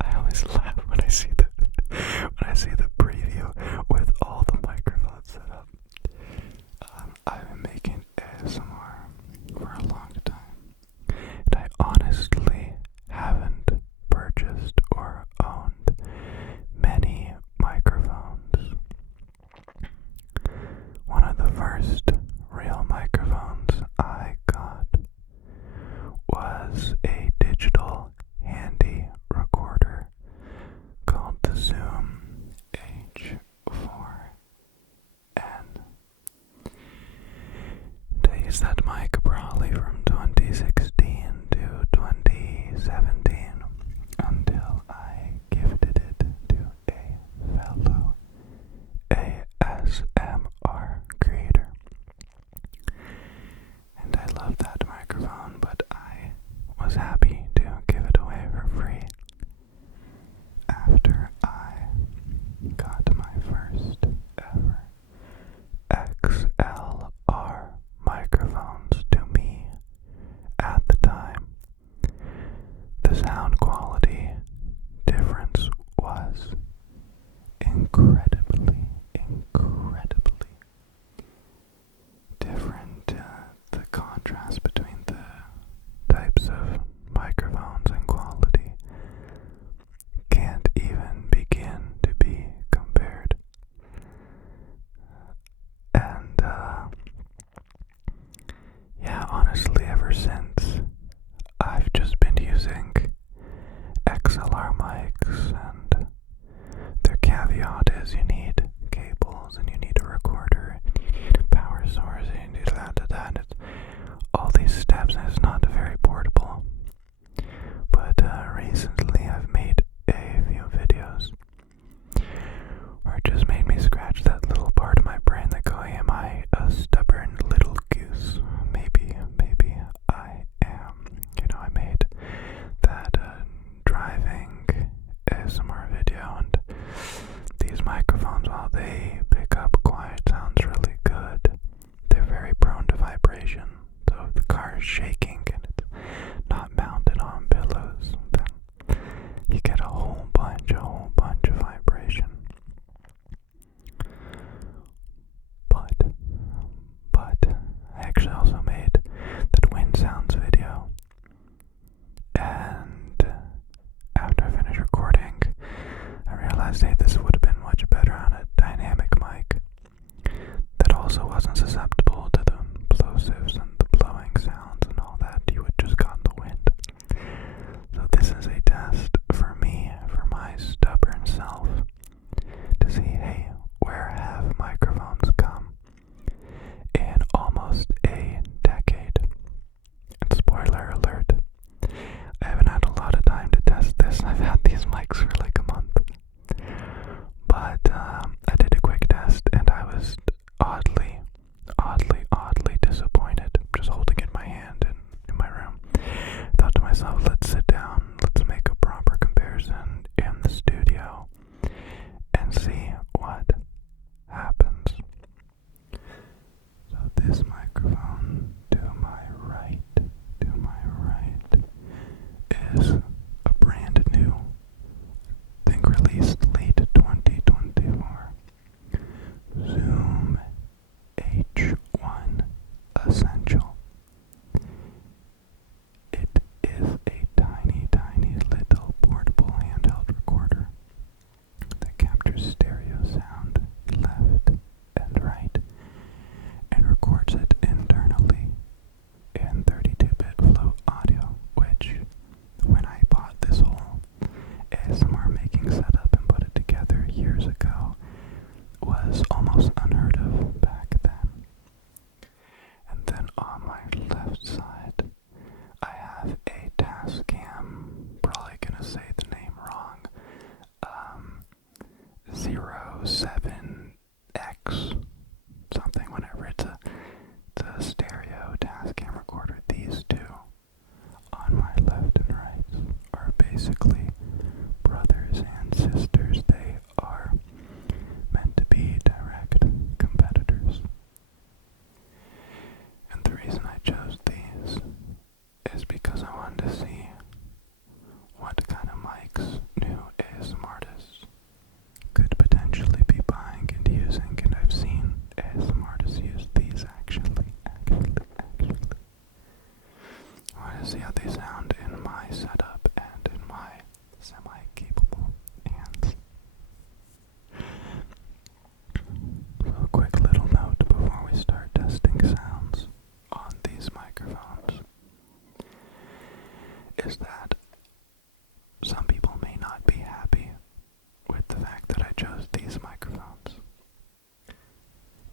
I always laugh when I see the preview with all the microphones set up. I've been making ASMR for a long time, and I honestly haven't purchased or owned many microphones. One of the first real microphones I got was a digital handy recorder called the Zoom H4N. I used that mic probably from 2016 to 2017 until I gifted it to a fellow ASMR creator. And I love that microphone, but I was happy to give it away for free after I got my first ever XLR microphones. To me, at the time, the sound quality difference was incredibly different. The contrast between the types of microphones and quality can't even begin to be compared. And yeah, honestly, ever since, I've just been using XLR mics, and their caveat is you need cables, and you need a recorder, and you need a power source, and you need that. It's all these steps, and it's not very portable. But recently I've made a few videos where it just made me scratch that little part of my brain that go, am I a stubborn little goose? Maybe I am. I made that driving ASMR video, and these microphones, while they pick up quiet sounds really good, they're very prone to vibration. So if the car is shaking and it's not mounted on pillows, then you get a whole bunch of vibration. But I actually also made that wind sounds video, and after I finished recording, I realized, hey, this would have been much better on a dynamic mic that also wasn't susceptible to the plosives and the blowing sounds and all that. You would just got the wind. So this is a test for me, for my stubborn self, to see, hey, where have microphones come in almost a decade? And spoiler alert, I haven't had a lot of time to test this. I've had these mics for like a month. But I did a quick test, and I was oddly disappointed, just holding it in my hand in my room. I thought to myself, let's sit down, let's make a proper comparison in the studio and see what happens. So this microphone to my right is a brand new, I think released late 2024, Zoom H1 Essential. It is a tiny little portable handheld recorder that captures stereo sound left and right and records it internally in 32-bit flow audio, which, when I bought this whole ASMR making setup and put it together years ago, was almost unheard of back then. And then on my left side, I have a Tascam, probably gonna say the name wrong, 07X something, whenever it's a stereo Tascam recorder. These two on my left and right are basically brothers and sisters. They are meant to be direct competitors. And the reason I chose these is because I wanted to see my setup and in my semi-capable hands. So a quick little note before we start testing sounds on these microphones is that some people may not be happy with the fact that I chose these microphones.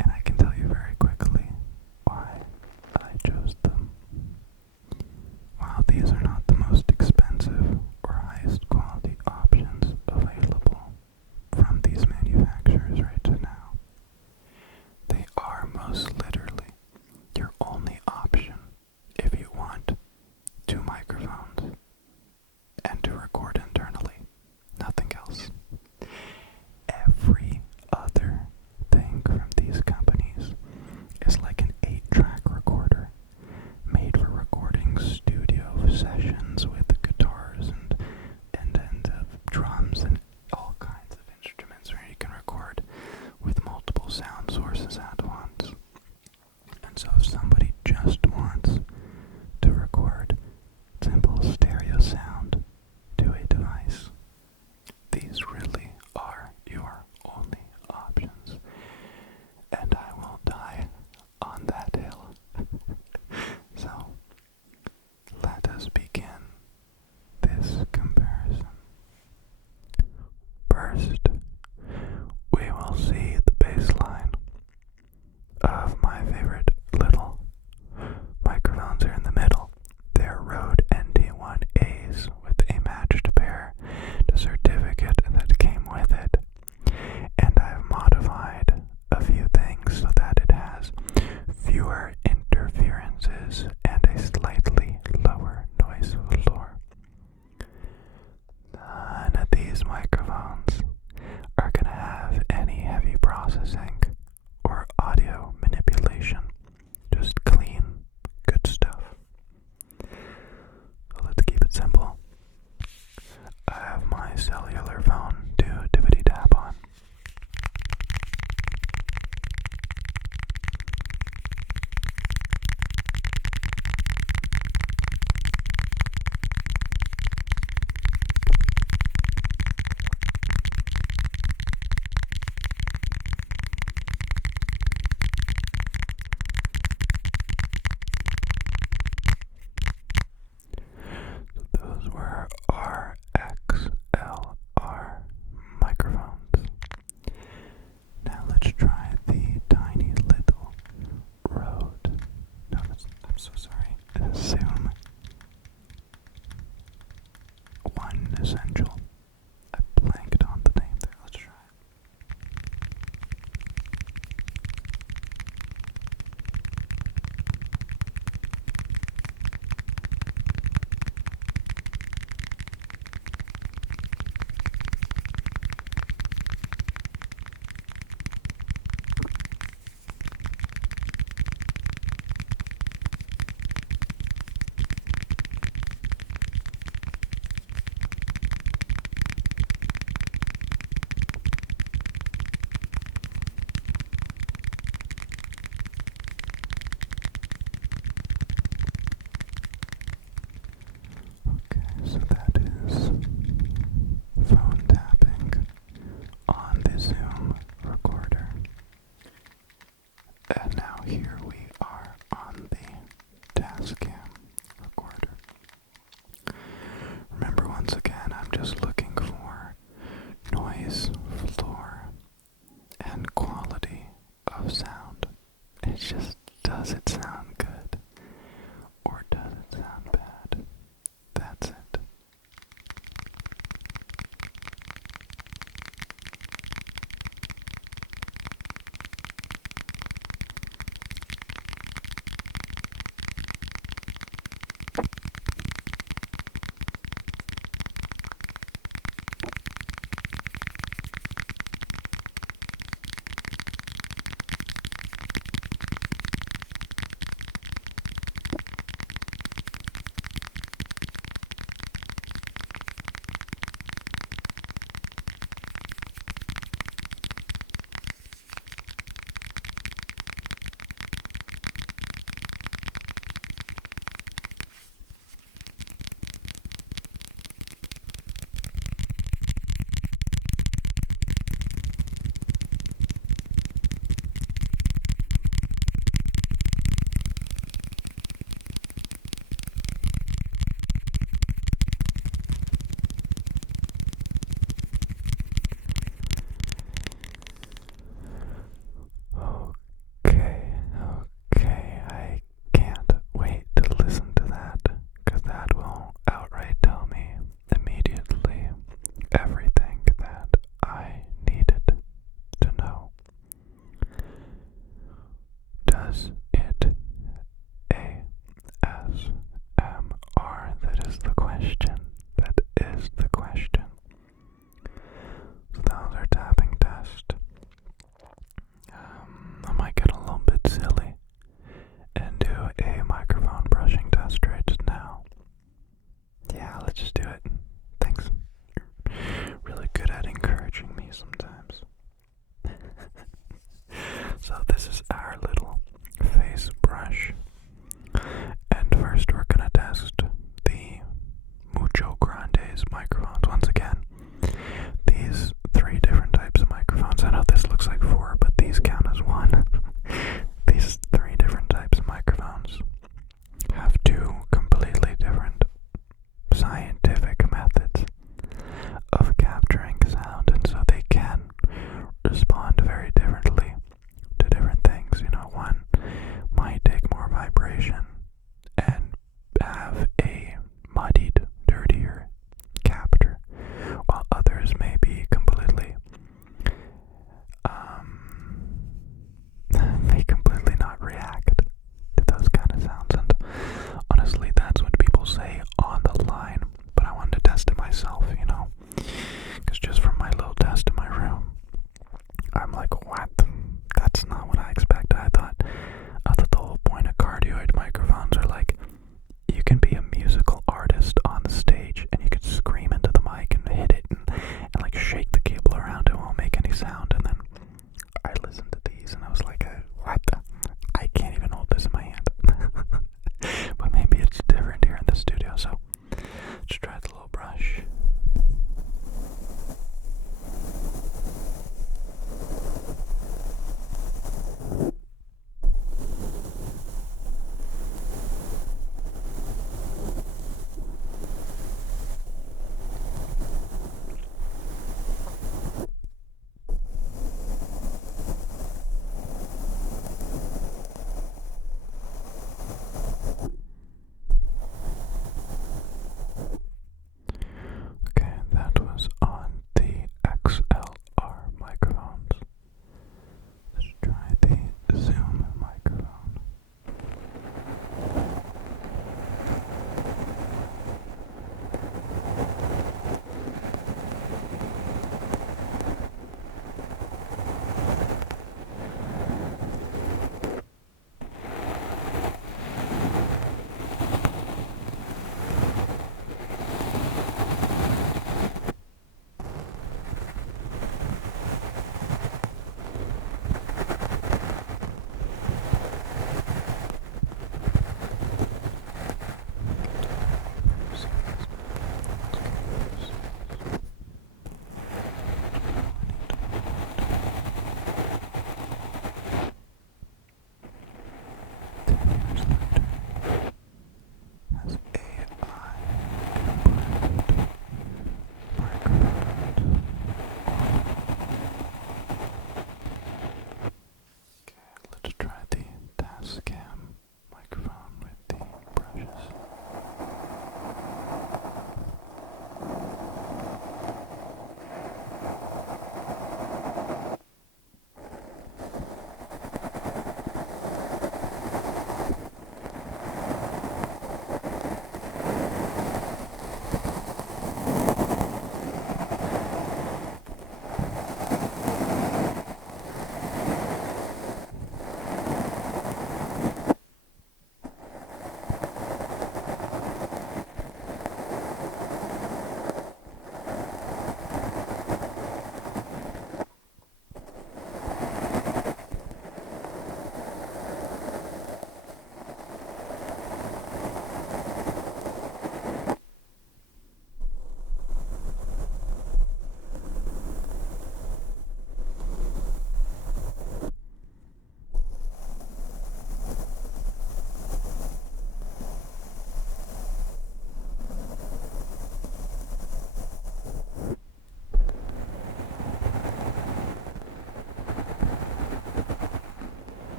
And I can tell you very quickly why I chose them. While these are not the most expensive or highest quality options available from these manufacturers right now, they are most literally your only option if you want two microphones and to record internally. Nothing else. Every other thing from these companies is like an 8-track recorder made for recording studio sessions with guitars and drums and all kinds of instruments where you can record with multiple sound sources at once. And so if somebody just wants to record simple stereo sound to a device, these really are your only options. And I will die on that hill. So, let us begin this comparison. First, we will see the baseline of my favorite little microphones here in the middle. They're Rode NT1As with a matched pair to certificate that came with it. And I've modified a few things so that it has fewer interferences and a slightly lower noise floor. None of these microphones are going to have any heavy processing or audio manipulation. Just clean, good stuff. So let's keep it simple. I have my cellular phone to dippity tap on. Those were our XLR microphones. Now let's try the tiny little Rode. No, I'm so sorry. Zoom One Essential. I blanked on the name there. Let's try it. question. That is the question. So that was our tapping test. I might get a little bit silly and do a microphone brushing test right now. Yeah, let's just do it. Thanks. You're really good at encouraging me sometimes. So this is our little face brush. And first we're gonna test the Mucho Grandes microphones. Once again, these 3 different types of microphones. I know this looks like 4, but these count as 1. These 3 different types of microphones have 2 completely different scientific methods of capturing sound, and so they can respond very differently to different things. You know, one might take more vibration and have a muddied, dirtier capture, while others may be completely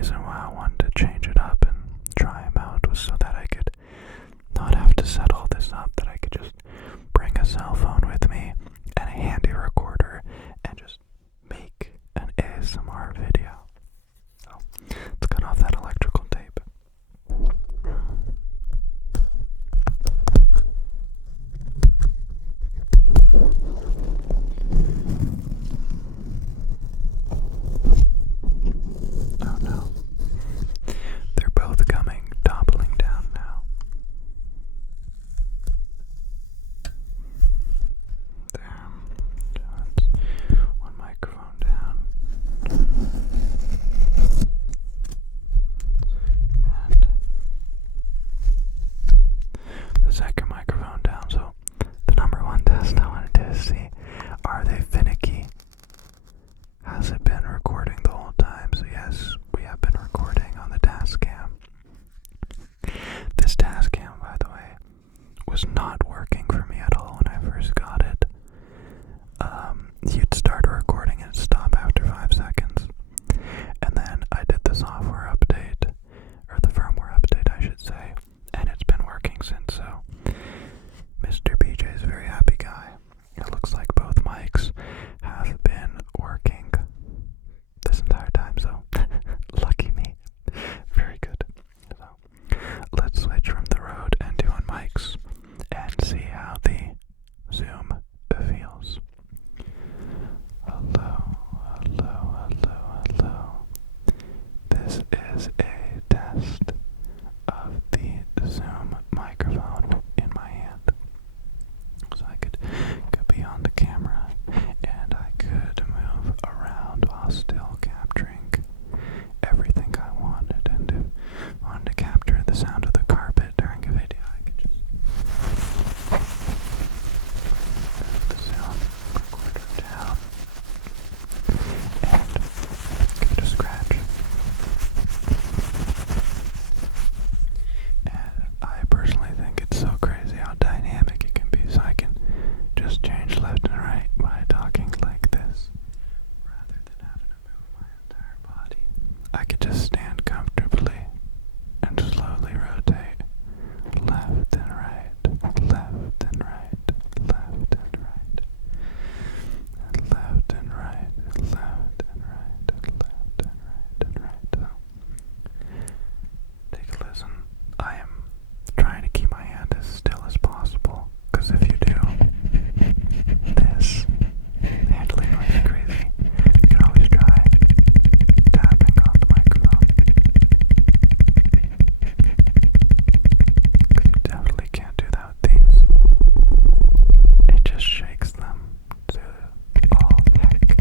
reason why I wanted to change it up and try them out was so that I could not have to set all this up, that I could just bring a cell phone with me and a handy recorder and just make an ASMR video. So let's cut off that electrical tape. Oh no. They're both coming toppling down now. There. That's one microphone down. And the second microphone down. So the number one test I wanted to see, are they finicky? Has it been recording the whole time? So yes, we have been recording on the Tascam. This Tascam, by the way, was not working for me at all when I first got it. You'd start recording and stop after 5 seconds. And then I did the software update, or the firmware update I should say, and it's been working since. So Mr. BJ is a very happy guy. It looks like both mics have been working this entire time, so lucky me. Very good. So let's switch from the Rode and do on mics and see how the Zoom feels. Hello, hello, hello, hello. This is a test of the Zoom microphone in my hand. So I could be on the camera and I could move around while still capturing everything I wanted. And if I wanted to capture the sound of the carpet during a video, I could just move the sound recorder down and give it a scratch. And I personally think it's so crazy how dynamic it can be, so I can just change left and right by talking like this, rather than having to move my entire body. I could just stand comfortably and slowly rotate left and right, left and right, left and right, left and right, left and right, left and right, and right. So, take a listen. I am trying to keep my hand as still as possible, because if you do this, handling noise crazy, you can always try tapping on the microphone. Because you definitely can't do that with these. It just shakes them to all heck.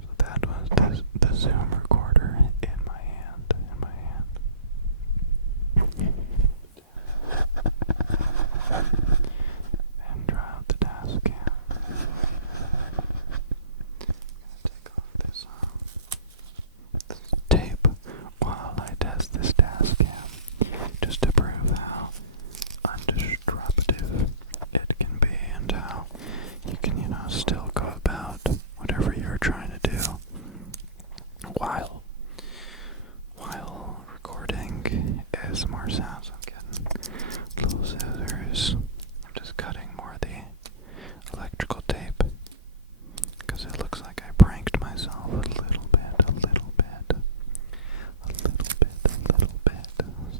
So that was the Zoom recorder in my hand, and try out the Tascam. I'm gonna take off this tape while I test this Tascam, just to prove how undisruptive it can be and how you can, still go about whatever you're trying to do while recording ASMR sounds. I'm getting little scissors. I'm just cutting more of the electrical tape because it looks like I pranked myself a little bit.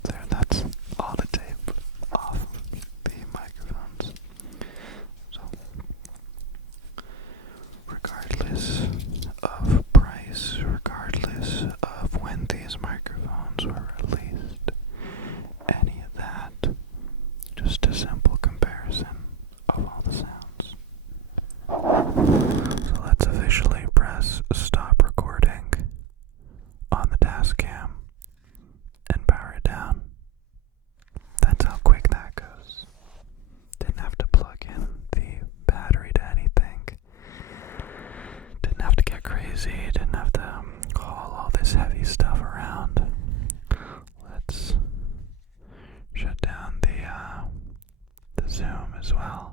There, that's all the tape off the microphones. So, regardless of price, regardless of when these microphones were released, any of that, just a simple comparison of all the sounds. So let's officially press stop recording on the Tascam and power it down. That's how quick that goes. Didn't have to plug in the battery to anything. Didn't have to get crazy. Didn't have to haul all this heavy stuff around. Let's shut down the Zoom as well.